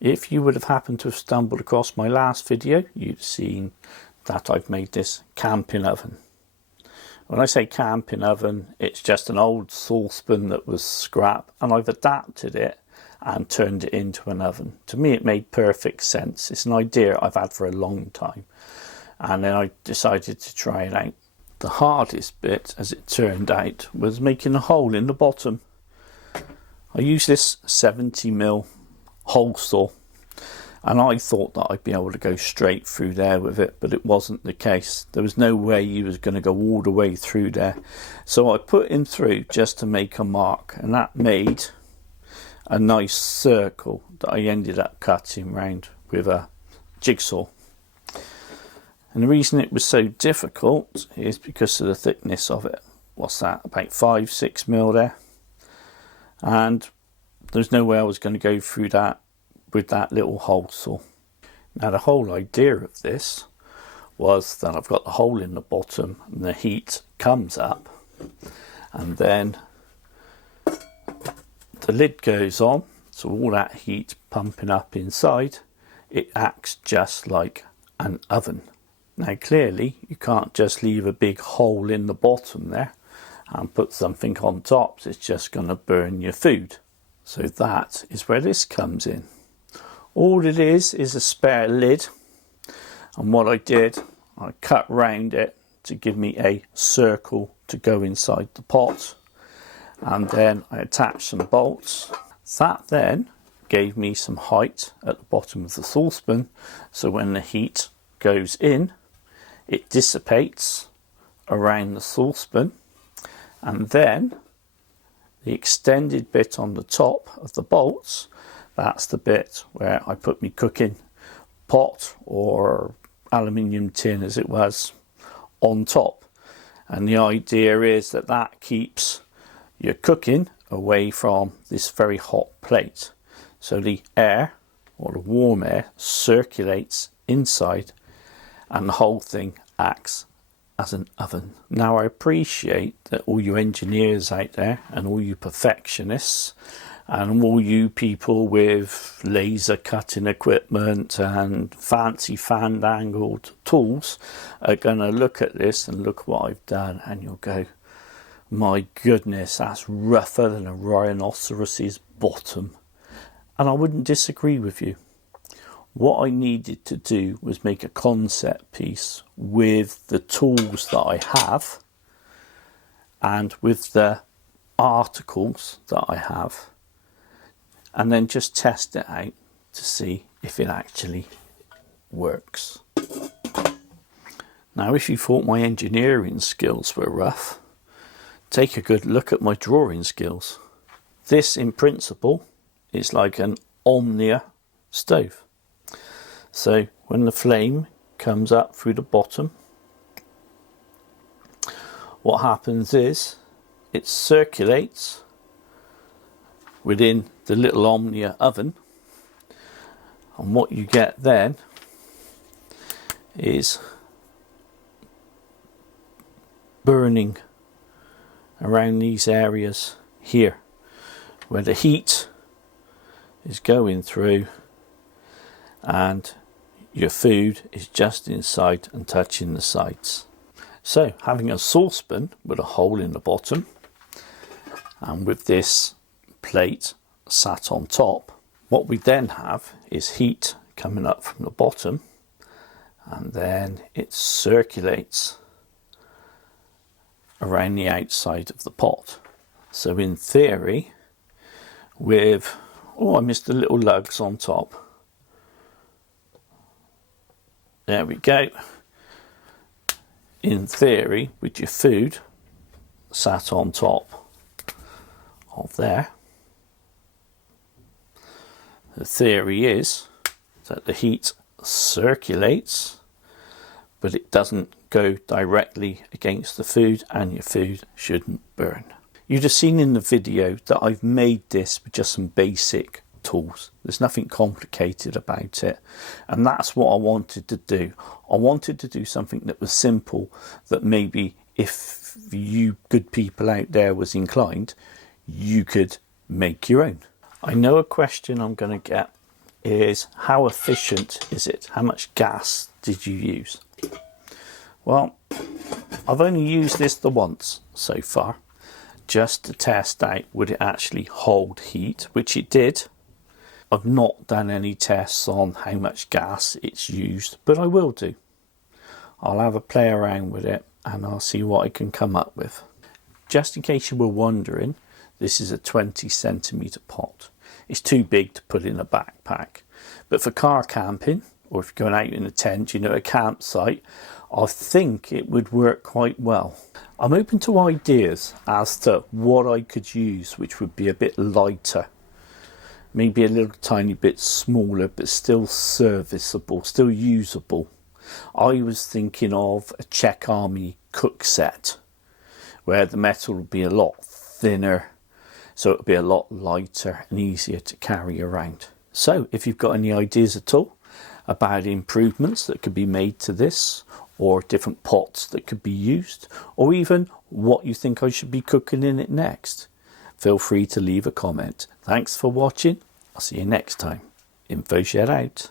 If you would have happened to have stumbled across my last video, you'd seen that I've made this camping oven. When I say camping oven, it's just an old saucepan that was scrap, and I've adapted it and turned it into an oven. To me, it made perfect sense. It's an idea I've had for a long time, and then I decided to try it out. The hardest bit, as it turned out, was making a hole in the bottom. I used this 70mm hole saw, and I thought that I'd be able to go straight through there with it, but it wasn't the case. There was no way he was going to go all the way through there. So I put him through just to make a mark, and that made a nice circle that I ended up cutting round with a jigsaw. And the reason it was so difficult is because of the thickness of it. What's that, about 5-6mm there? And there's no way I was going to go through that with that little hole saw. Now the whole idea of this was that I've got the hole in the bottom and the heat comes up, and then the lid goes on, so all that heat pumping up inside, it acts just like an oven. Now clearly you can't just leave a big hole in the bottom there and put something on top, it's just going to burn your food. So that is where this comes in. All it is a spare lid, and what I did, I cut round it to give me a circle to go inside the pot, and then I attached some bolts. That then gave me some height at the bottom of the saucepan, so when the heat goes in, it dissipates around the saucepan, and then the extended bit on the top of the bolts, that's the bit where I put my cooking pot or aluminium tin as it was on top. And the idea is that that keeps your cooking away from this very hot plate. So the air, or the warm air, circulates inside and the whole thing acts as an oven. Now I appreciate that all you engineers out there and all you perfectionists and all you people with laser cutting equipment and fancy fan angled tools are going to look at this and look what I've done, and you'll go, my goodness, that's rougher than a rhinoceros's bottom. And I wouldn't disagree with you. What I needed to do was make a concept piece with the tools that I have and with the articles that I have, and then just test it out to see if it actually works. Now, if you thought my engineering skills were rough, take a good look at my drawing skills. This, in principle, is like an Omnia stove. So when the flame comes up through the bottom, what happens is it circulates within the little Omnia oven, and what you get then is burning around these areas here where the heat is going through and your food is just inside and touching the sides. So having a saucepan with a hole in the bottom and with this plate sat on top, what we then have is heat coming up from the bottom, and then it circulates around the outside of the pot. So in theory, with, oh, I missed the little lugs on top. There we go. In theory, with your food sat on top of there, the theory is that the heat circulates, but it doesn't go directly against the food, and your food shouldn't burn. You'd have seen in the video that I've made this with just some basic tools. There's nothing complicated about it, and that's what I wanted to do. I wanted to do something that was simple, that maybe if you good people out there was inclined, you could make your own. I know a question I'm going to get is how efficient is it? How much gas did you use? Well, I've only used this the once so far, just to test out would it actually hold heat, which it did. I've not done any tests on how much gas it's used, but I will do. I'll have a play around with it and I'll see what I can come up with. Just in case you were wondering, this is a 20cm pot. It's too big to put in a backpack, but for car camping, or if you're going out in a tent, you know, a campsite, I think it would work quite well. I'm open to ideas as to what I could use which would be a bit lighter, maybe a little tiny bit smaller, but still serviceable, still usable. I was thinking of a Czech Army cook set, where the metal would be a lot thinner, so it would be a lot lighter and easier to carry around. So if you've got any ideas at all about improvements that could be made to this, or different pots that could be used, or even what you think I should be cooking in it next, feel free to leave a comment. Thanks for watching. I'll see you next time. InfoZhed out.